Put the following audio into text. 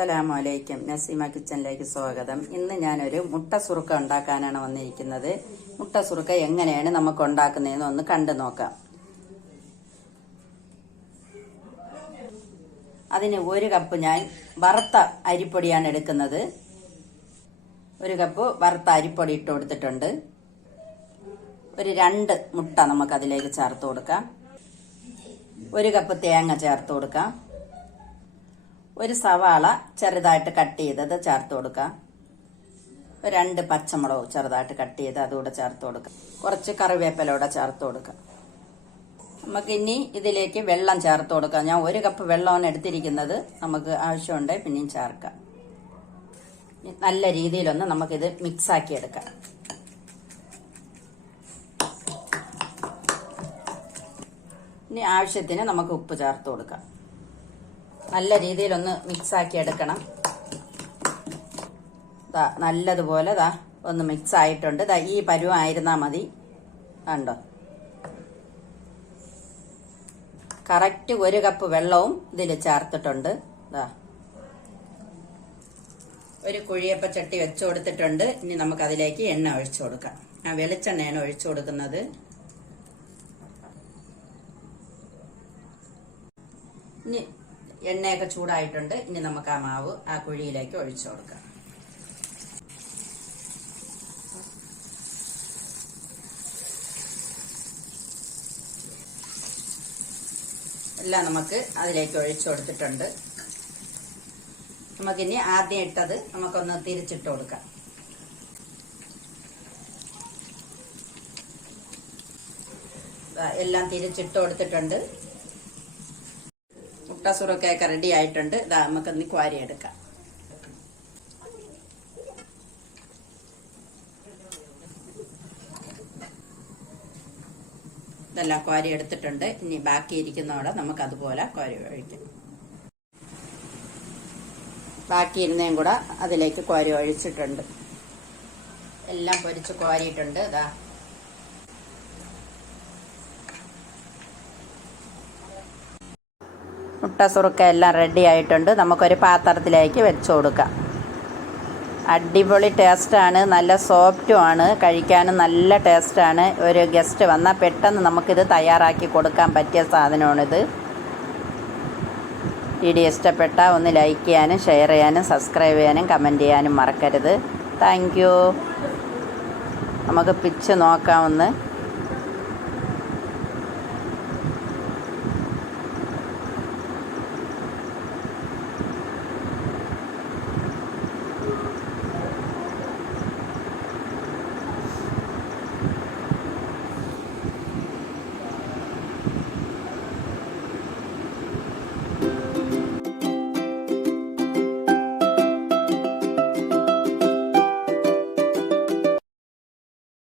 അസ്സലാമു അലൈക്കും നസീമ കിച്ചണിലേക്ക് സ്വാഗതം. ഇന്ന് ഞാനൊരു മുട്ട സുറുക്ക ഉണ്ടാക്കാനാണ് വന്നിരിക്കുന്നത്. മുട്ട സുറുക്ക എങ്ങനെയാണ് നമുക്ക് ഉണ്ടാക്കുന്നതെന്ന് ഒന്ന് കണ്ടു നോക്കാം. അതിന് ഒരു കപ്പ് ഞാൻ വറുത്ത അരിപ്പൊടിയാണ് എടുക്കുന്നത്. ഒരു കപ്പ് വറുത്ത അരിപ്പൊടി ഇട്ട് കൊടുത്തിട്ടുണ്ട്. ഒരു രണ്ട് മുട്ട നമുക്ക് അതിലേക്ക് ചേർത്ത് കൊടുക്കാം. ഒരു കപ്പ് തേങ്ങ ചേർത്ത് കൊടുക്കാം. ഒരു സവാള ചെറുതായിട്ട് കട്ട് ചെയ്തത് ചേർത്ത് കൊടുക്കാം. രണ്ട് പച്ചമുളക് ചെറുതായിട്ട് കട്ട് ചെയ്ത് അതുകൂടെ ചേർത്ത് കൊടുക്കാം. കുറച്ച് കറിവേപ്പിലൂടെ ചേർത്ത് കൊടുക്കാം. നമുക്ക് ഇനി ഇതിലേക്ക് വെള്ളം ചേർത്ത് കൊടുക്കാം. ഞാൻ ഒരു കപ്പ് വെള്ളമാണ് എടുത്തിരിക്കുന്നത്. നമുക്ക് ആവശ്യമുണ്ട് പിന്നെയും ചേർക്കാം. നല്ല രീതിയിലൊന്ന് നമുക്കിത് മിക്സാക്കി എടുക്കാം. ഇനി ആവശ്യത്തിന് നമുക്ക് ഉപ്പ് ചേർത്ത് കൊടുക്കാം. നല്ല രീതിയിലൊന്ന് മിക്സാക്കി എടുക്കണം. ദാ നല്ലതുപോലെ ദാ ഒന്ന് മിക്സ് ആയിട്ടുണ്ട് ദാ ഈ പരുവായിരുന്നാ മതി. കണ്ടോ? കറക്റ്റ് ഒരു കപ്പ് വെള്ളവും ഇതിൽ ചേർത്തിട്ടുണ്ട്. ദാ. ഒരു കുഴിയപ്പ ചട്ടി വെച്ചു കൊടുത്തിട്ടുണ്ട്. ഇനി നമുക്ക് അതിലേക്ക് എണ്ണ ഒഴിച്ചു കൊടുക്കാം. ഞാൻ വെളിച്ചെണ്ണയാണ് ഒഴിച്ചു കൊടുക്കുന്നത്. ഇനി എണ്ണയൊക്കെ ചൂടായിട്ടുണ്ട്. ഇനി നമുക്ക് ആ മാവ് ആ കുഴിയിലേക്ക് ഒഴിച്ചു കൊടുക്കാം. എല്ലാം നമുക്ക് അതിലേക്ക് ഒഴിച്ചു കൊടുത്തിട്ടുണ്ട്. നമുക്കിനി ആദ്യം ഇട്ടത് നമുക്കൊന്ന് തിരിച്ചിട്ട് കൊടുക്കാം. എല്ലാം തിരിച്ചിട്ട് കൊടുത്തിട്ടുണ്ട്. മുട്ട സുറക്കയൊക്കെ റെഡി ആയിട്ടുണ്ട്. ഇതാ നമുക്കൊന്ന് ക്വാരി എടുക്കാം. ഇതെല്ലാം ക്വാരി എടുത്തിട്ടുണ്ട്. ഇനി ബാക്കി ഇരിക്കുന്നതോടെ നമുക്ക് അതുപോലെ ക്വാരി ഒഴിക്കാം. ബാക്കി ഇരുന്നേം കൂടെ അതിലേക്ക് ക്വാരി ഒഴിച്ചിട്ടുണ്ട്. എല്ലാം പൊരിച്ച് ക്വാരിയിട്ടുണ്ട്. ഇതാ മുട്ട സുറുക്ക എല്ലാം റെഡി ആയിട്ടുണ്ട്. നമുക്കൊരു പാത്രത്തിലേക്ക് വെച്ച് കൊടുക്കാം. അടിപൊളി ടേസ്റ്റാണ് നല്ല സോഫ്റ്റുമാണ് കഴിക്കാനും നല്ല ടേസ്റ്റാണ് ഒരു ഗസ്റ്റ് വന്നാൽ പെട്ടെന്ന് നമുക്കിത് തയ്യാറാക്കി കൊടുക്കാൻ പറ്റിയ സാധനമാണിത്. വീഡിയോ ഇഷ്ടപ്പെട്ട ഒന്ന് ലൈക്ക് ചെയ്യാനും ഷെയർ ചെയ്യാനും സബ്സ്ക്രൈബ് ചെയ്യാനും കമന്റ് ചെയ്യാനും മറക്കരുത്. താങ്ക് നമുക്ക് പിച്ച് നോക്കാമെന്ന്